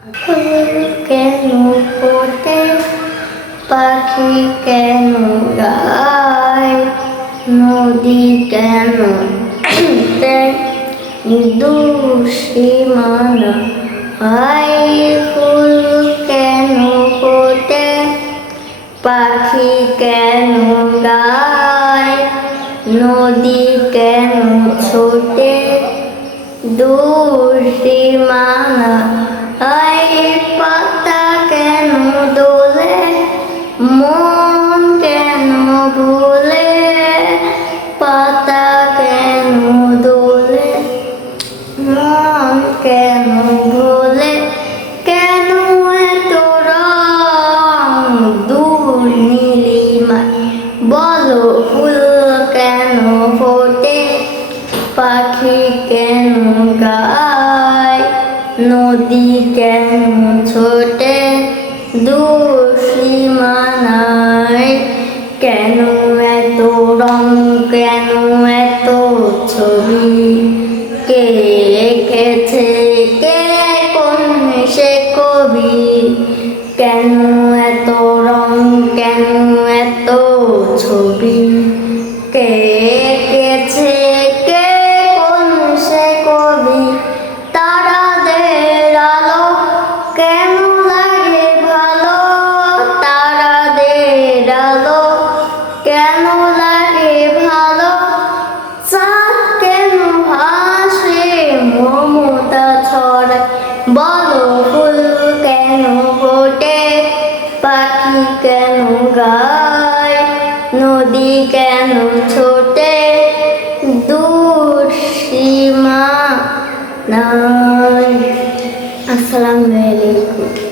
ফুল কেন ফোটে, পাখি কেন গায়, নদী কেন দুঃসীমানা হয়। ফুল কেন ফোটে, পাখি কেন গায়, নদী কেন ছোটে দুঃসীমানা হয়। পাতা কেন দোলে, মন কেন ভোলে, পাতা কেন দোলে, মন কেন ভোলে, কেন এত রং দূর নীলিমায়। বলো ফুল কেন ফোটে, পাখি কেন গায়, নদী কেন ছোটে দুঃসীমানায়। কেন এত রং, কেন এত ছবি, কে এঁকেছে, কে কোন সে কবি। কেন এত রং, কেন এত ছবি, কে এঁকেছে, কে কোন সে কবি। তারাদের আলো কেন লাগে ভালো, তারাদের আলো কেন লাগে ভালো। চাঁদ কেন হাসে, মমতা ছড়ায়। বলো ফুল কেন ফোটে, পাখি কেন গায়, নদী কেন ছোটে দুঃসীমানায়। আসসালামু আলাইকুম।